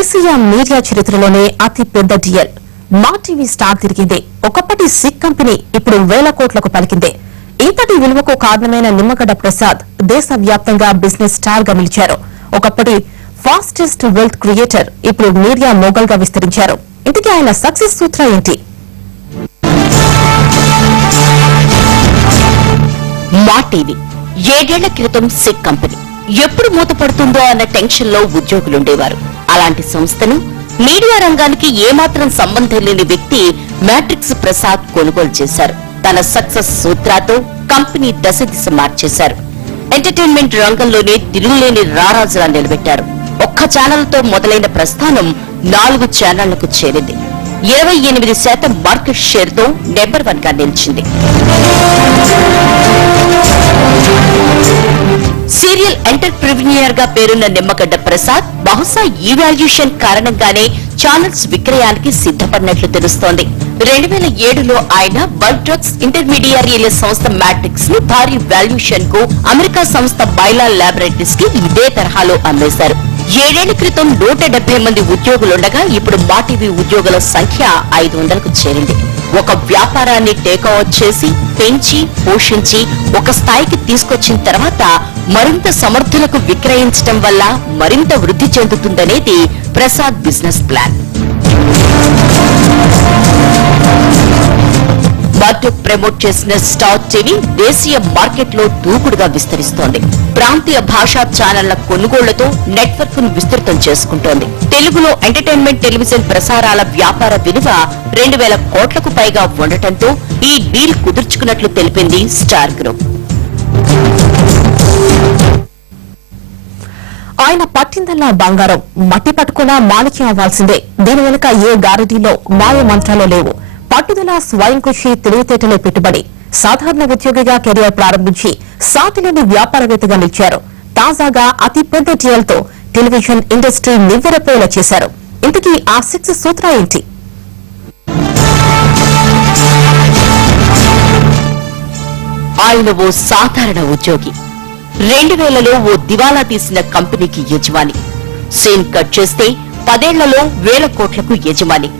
దేశీయ మీడియా చరిత్రలోనే అతి పెద్ద డీల్ మా టీవీ స్టార్ తిరిగింది. ఒకప్పటి సిక్ కంపెనీ ఇప్పుడు వేల కోట్లకు పలికింది. ఇంతటి విలువకు కారణమైన నిమ్మగడ్డ ప్రసాద్ దేశవ్యాప్తంగా బిజినెస్ స్టార్ గా నిలిచారు. ఒకప్పటి ఫాస్టెస్ట్ వెల్త్ క్రియేటర్ ఇప్పుడు మీడియా మొగల్ గా విస్తరించారు. ఇంతకీ ఆయన సక్సెస్ సూత్రం ఏంటి? మా టీవీ 7 ఏళ్ల క్రితం సిక్ కంపెనీ ఎప్పుడు మూతపడుతుందో అన్న టెన్షన్ లో ఉద్యోగులుండేవారు. అలాంటి సంస్థను మీడియా రంగానికి ఏమాత్రం సంబంధం లేని వ్యక్తి మ్యాట్రిక్స్ ప్రసాద్ కొనుగోలు చేశారు. తన సక్సెస్ సూత్రాతో కంపెనీ దశ మార్చేశారు. ఎంటర్టైన్మెంట్ రంగంలోనే తిరుగులేని రారాజులా నిలబెట్టారు. ఒక్క ఛానల్ తో మొదలైన ప్రస్థానం 4 ఛానళ్లకు చేరింది. 28% మార్కెట్ షేర్ తో నెంబర్ 1 గా నిలిచింది. సీరియల్ ఎంటర్ప్రెన్యూర్ గా పేరున్న నిమ్మగడ్డ ప్రసాద్ బహుశా ఈ వాల్యుయేషన్ కారణంగానే ఛానల్స్ విక్రయానికి సిద్ధపడినట్లు తెలుస్తోంది. 2007లో ఆయన వరల్డ్ డ్రగ్స్ ఇంటర్మీడియరీల సంస్థ మ్యాట్రిక్స్ ని భారీ వాల్యుయేషన్ కు అమెరికా సంస్థ బైలా ల్యాబొరేటరీస్ కి ఇదే తరహాలో అమ్మేశారు. 7 ఏళ్ల క్రితం 170 మంది ఉద్యోగులుండగా ఇప్పుడు మా టీవీ ఉద్యోగుల సంఖ్య 500కు చేరింది. ఒక వ్యాపారాన్ని టేక్ఓవర్ చేసి పెంచి పోషించి ఒక స్థాయికి తీసుకొచ్చిన తర్వాత మరింత సమర్థులకు విక్రయించడం వల్ల మరింత వృద్ధి చెందుతుందనేది Prasad business plan. Market promote చేసిన స్టార్ టీవీ దేశీయ మార్కెట్ లో దూకుడుగా విస్తరిస్తోంది. ప్రాంతీయ భాషా ఛానళ్ల కొనుగోళ్లతో నెట్వర్క్ ను విస్తృతం చేసుకుంటోంది. తెలుగులో ఎంటర్టైన్మెంట్ టెలివిజన్ ప్రసారాల వ్యాపార విలువ 2000 కోట్లకు పైగా ఉండటంతో ఈ డీల్ కుదుర్చుకున్నట్లు తెలిపింది స్టార్ గ్రూప్. ఆయన పట్టిందల్లా బంగారం, మట్టి పట్టుకున్నా మాణిక్యం అవ్వాల్సిందే. దీని వెనుక ఏ గారడీలో మాయ మంత్రాలు లేవు. పట్టుదల, స్వయం కృషి, తెలివితేటలే పెట్టుబడి. సాధారణ ఉద్యోగిగా కెరీర్ ప్రారంభించి సాటిలేని వ్యాపారవేత్తగా నిలిచారు. తాజాగా అతి పెద్ద డీల్తో టెలివిజన్ ఇండస్ట్రీ నివ్వెరపోయేలా చేశారు. ఇంతకీ ఆ సక్సెస్ సూత్రం ఏంటి? ఆయన ఓ సాధారణ ఉద్యోగి. 2000లో ఓ దివాలా తీసిన కంపెనీకి యజమాని. సీన్ కట్ చేస్తే 10 ఏళ్లలో 1000 కోట్లకు యజమాని.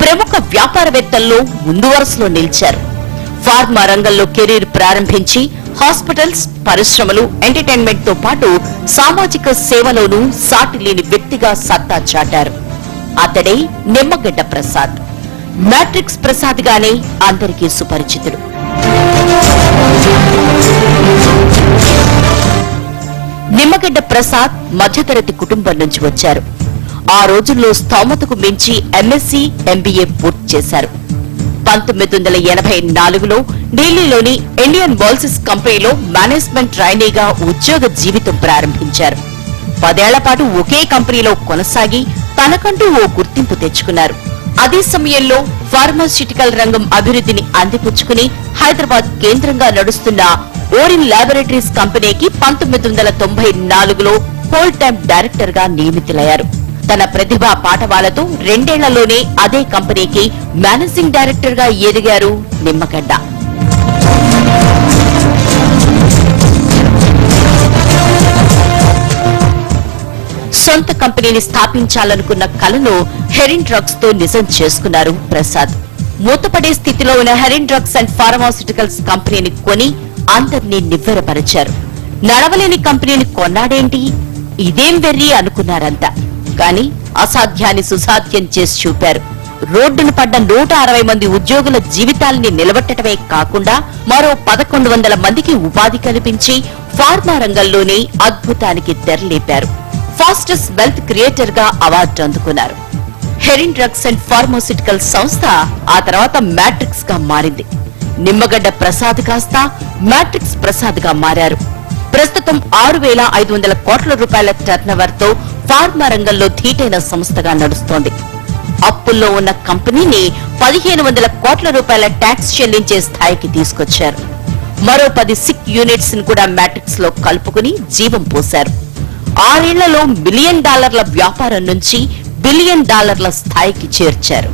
ప్రముఖ వ్యాపారవేత్తల్లో ముందు వరుసలో నిలిచారు. ఫార్మా రంగంలో కెరీర్ ప్రారంభించి హాస్పిటల్స్, పరిశ్రమలు, ఎంటర్టైన్మెంట్ తో పాటు సామాజిక సేవలోనూ సాటి లేని వ్యక్తిగా సత్తా చాటారు. అతడే నిమ్మగడ్డ ప్రసాద్. మ్యాట్రిక్స్ ప్రసాద్ గానే అందరికీ సుపరిచితుడు. నిమ్మగడ్డ ప్రసాద్ మధ్యతరగతి కుటుంబం నుంచి వచ్చారు. ఆ రోజుల్లో స్తోమతకు మించి ఎంఎస్సీ, ఎంబీఏ పూర్తి చేశారు. 1984లో ఢిల్లీలోని ఇండియన్ బాల్సిస్ కంపెనీలో మేనేజ్మెంట్ ట్రైనీగా ఉద్యోగ జీవితం ప్రారంభించారు. 10 ఏళ్ల పాటు ఒకే కంపెనీలో కొనసాగి తనకంటూ ఓ గుర్తింపు తెచ్చుకున్నారు. అదే సమయంలో ఫార్మాస్యూటికల్ రంగం అభివృద్ధిని అందిపుచ్చుకుని హైదరాబాద్ కేంద్రంగా నడుస్తున్న ఓరిన్ ల్యాబొరేటరీస్ కంపెనీకి 1994లో హోల్ టైమ్ డైరెక్టర్ గా నియమితులయ్యారు. తన ప్రతిభా పాఠవాలతో 2 ఏళ్లలోనే అదే కంపెనీకి మేనేజింగ్ డైరెక్టర్ గా ఎదిగారు నిమ్మగడ్డ. సొంత కంపెనీని స్థాపించాలనుకున్న కలను హెరిన్ డ్రగ్స్ తో నిజం చేసుకున్నారు ప్రసాద్. మూతపడే స్థితిలో ఉన్న హెరిన్ డ్రగ్స్ అండ్ ఫార్మాస్యూటికల్స్ కంపెనీని కొని అందరినీ నివ్వెరపరిచారు. నడవలేని కంపెనీని కొన్నాడేంటి, ఇదేం వెర్రి అనుకున్నారంతా. కానీ అసాధ్యాన్ని సుసాధ్యం చేసి చూపారు. రోడ్డును పడ్డ 160 మంది ఉద్యోగుల జీవితాల్ని నిలబెట్టడమే కాకుండా మరో 1100 మందికి ఉపాధి కల్పించి ఫార్మా రంగంలోనే అద్భుతానికి తెరలేపారు. ఫాస్టెస్ట్ వెల్త్ క్రియేటర్ గా అవార్డు అందుకున్నారు. హెరిన్ డ్రగ్స్ అండ్ ఫార్మాస్యూటికల్ సంస్థ ఆ తర్వాత మ్యాట్రిక్స్ గా మారింది. నిమ్మగడ్డ ప్రసాద్ కాస్త మ్యాట్రిక్స్ ప్రసాద్ గా మారారు. ప్రస్తుతం 6500 కోట్ల రూపాయల టర్నోవర్ తో ఫార్మా రంగంలో ధీటైన సంస్థగా నడుస్తోంది. అప్పుల్లో ఉన్న కంపెనీని 1500 కోట్ల రూపాయల ట్యాక్స్ చెల్లించే స్థాయికి తీసుకొచ్చారు. మరో 10 సిక్ యూనిట్స్ ను కూడా మ్యాట్రిక్స్ లో కలుపుకుని జీవం పోశారు. 6 ఏళ్లలో $1 మిలియన్ వ్యాపారం నుంచి $1 బిలియన్ స్థాయికి చేర్చారు.